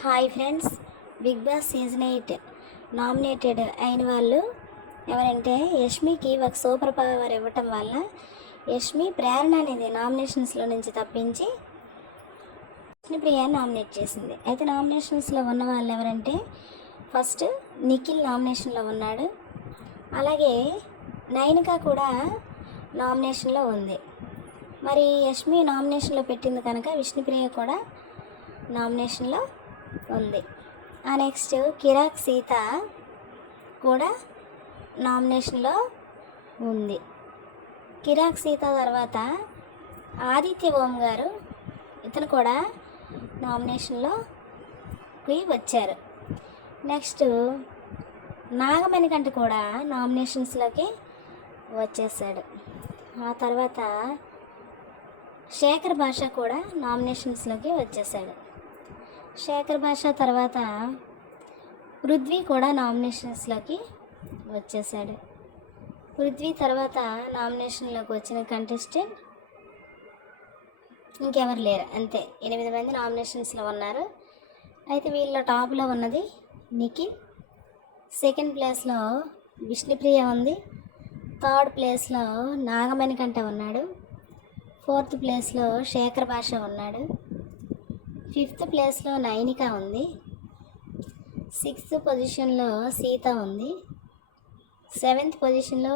Hi friends, big boss season 8 nominated అయిన వాళ్ళు ఎవరంటే యష్మికి ఒక సూపర్ పవర్ ఇవ్వటం వల్ల యష్మి ప్రేరణ అనేది నామినేషన్స్లో నుంచి తప్పించి విష్ణుప్రియని నామినేట్ చేసింది. అయితే నామినేషన్స్లో ఉన్న వాళ్ళు ఎవరంటే ఫస్ట్ నిఖిల్ నామినేషన్లో ఉన్నాడు, అలాగే నైనిక కూడా నామినేషన్లో ఉంది. మరి యష్మి నామినేషన్లో పెట్టింది కనుక విష్ణుప్రియ కూడా నామినేషన్లో ఉంది. నెక్స్ట్ కిరాక్ సీత కూడా నామినేషన్లో ఉంది. కిరాక్ సీత తర్వాత ఆదిత్య ఓం గారు, ఇతను కూడా నామినేషన్లోకి వచ్చారు. నెక్స్ట్ నాగమణికంట కూడా నామినేషన్స్లోకి వచ్చేసాడు. ఆ తర్వాత శేఖర్ భాష కూడా నామినేషన్స్లోకి వచ్చేసాడు. శేఖర్ భాష తర్వాత పృథ్వీ కూడా నామినేషన్స్లోకి వచ్చేసాడు. పృథ్వీ తర్వాత నామినేషన్లోకి వచ్చిన కంటెస్టెంట్ ఇంకెవరు లేరు, అంతే 8 మంది నామినేషన్స్లో ఉన్నారు. అయితే వీళ్ళ టాప్లో ఉన్నది నిఖిల్, సెకండ్ ప్లేస్లో విష్ణుప్రియ ఉంది, థర్డ్ ప్లేస్లో నాగమణికంట ఉన్నాడు, ఫోర్త్ ప్లేస్లో శేఖర్ భాష ఉన్నాడు, ఫిఫ్త్ ప్లేస్లో నైనిక ఉంది, సిక్స్త్ పొజిషన్లో సీత ఉంది, సెవెంత్ పొజిషన్లో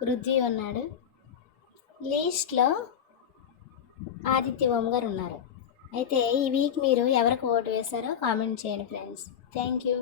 పృథ్వీ ఉన్నాడు, లీస్ట్లో ఆదిత్య ఓం గారు ఉన్నారు. అయితే ఈ వీక్ మీరు ఎవరికి ఓటు వేశారో కామెంట్ చేయండి ఫ్రెండ్స్. Thank you.